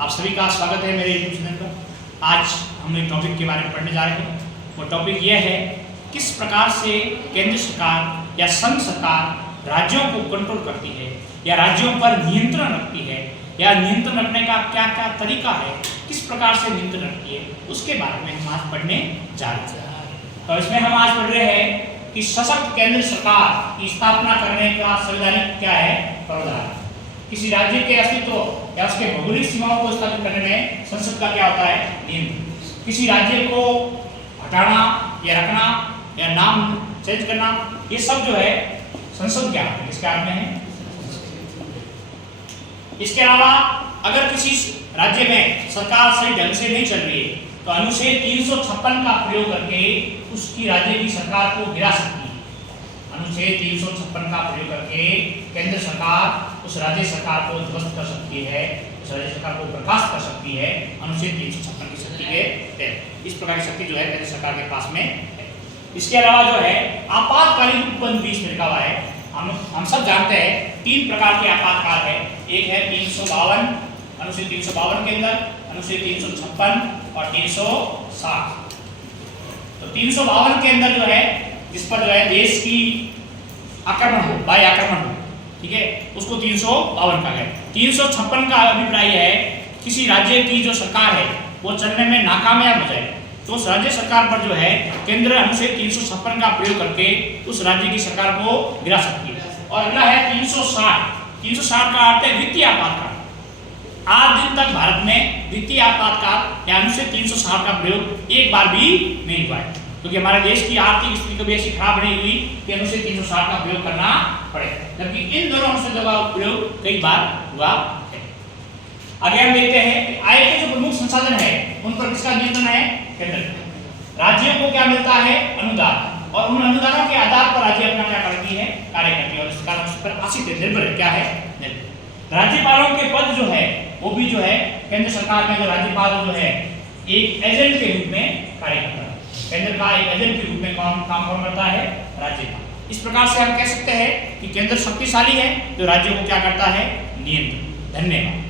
आप सभी का स्वागत है मेरे यूट्यूब चैनल पर। आज हम एक टॉपिक के बारे में पढ़ने जा रहे हैं। वो टॉपिक यह है किस प्रकार से केंद्र सरकार या संघ सरकार राज्यों को कंट्रोल करती है या राज्यों पर नियंत्रण रखती है या नियंत्रण रखने का क्या क्या तरीका है, किस प्रकार से नियंत्रण रखती है, उसके बारे में हम आज पढ़ने जा रहे हैं। तो इसमें हम आज पढ़ रहे हैं कि सशक्त केंद्र सरकार की स्थापना करने का संवैधानिक क्या है प्रावधान। किसी राज्य के अस्तित्व या उसके भौगोलिक सीमाओं को स्थापित करने में संसद का क्या होता है नियंत्रण। किसी राज्य को हटाना या रखना या नाम चेंज करना, ये सब जो है संसद क्या है, इसके हाथ में है। इसके अलावा अगर किसी राज्य में सरकार सही ढंग से नहीं चल रही है तो अनुच्छेद 356 का प्रयोग करके उसकी राज्य की सरकार को गिरा सकती है। अनुच्छेद 356 का प्रयोग करके केंद्र सरकार उस राज्य सरकार को ध्वस्त कर सकती है, उस राज्य सरकार को बर्खास्त कर सकती है अनुच्छेद 356 की शक्ति के तहत। इस प्रकार की शक्ति जो है केंद्र सरकार के पास में है। इसके अलावा जो है आपातकालीन उपबंध भी इसमें लिखा हुआ है। हम सब जानते हैं 3 प्रकार के आपातकाल है। एक है 352 अनुच्छेद 352 के अंदर, अनुच्छेद 356 और 360। तो 352 के अंदर जो है जिस पर जो है देश की आक्रमण हो, बाह्य आक्रमण हो, ठीक है, उसको 352 का है। 356 का अभिप्राय है किसी राज्य की जो सरकार है वो चलने में नाकामयाब हो जाए तो उस राज्य सरकार पर जो है केंद्र अनुच्छेद 356 का प्रयोग करके उस राज्य की सरकार को गिरा सकती है। और अगला है 360। 360 का अर्थ है वित्तीय आपातकाल। आज दिन तक भारत में वित्तीय आपातकाल या अनुच्छेद 360 का प्रयोग एक बार भी नहीं हुआ है, क्योंकि हमारे देश की आर्थिक स्थिति कभी ऐसी खराब नहीं हुई कि अनुच्छेद 360 का प्रयोग करना पड़े, जबकि इन दोनों अनुच्छेदों का प्रयोग कई बार हुआ है। आगे हम देखते हैं कि आय के जो प्रमुख संसाधन है उन पर किसका नियंत्रण है, केंद्र। राज्यों को क्या मिलता है, अनुदान, और उन अनुदानों के आधार पर राज्य अपना क्या करती है, कार्य करती है, और इस कारण उस पर आश्रित है, निर्भर है, क्या है, निर्भर। राज्यपालों के पद जो है वो भी जो है केंद्र सरकार में जो राज्यपाल जो है एक एजेंट के रूप में कार्य करता है। केंद्र का एक एजेंट के रूप में काम कौन करता है, राज्यपाल। इस प्रकार से हम कह सकते हैं कि केंद्र शक्तिशाली है जो राज्यों को क्या करता है, नियंत्रण। धन्यवाद।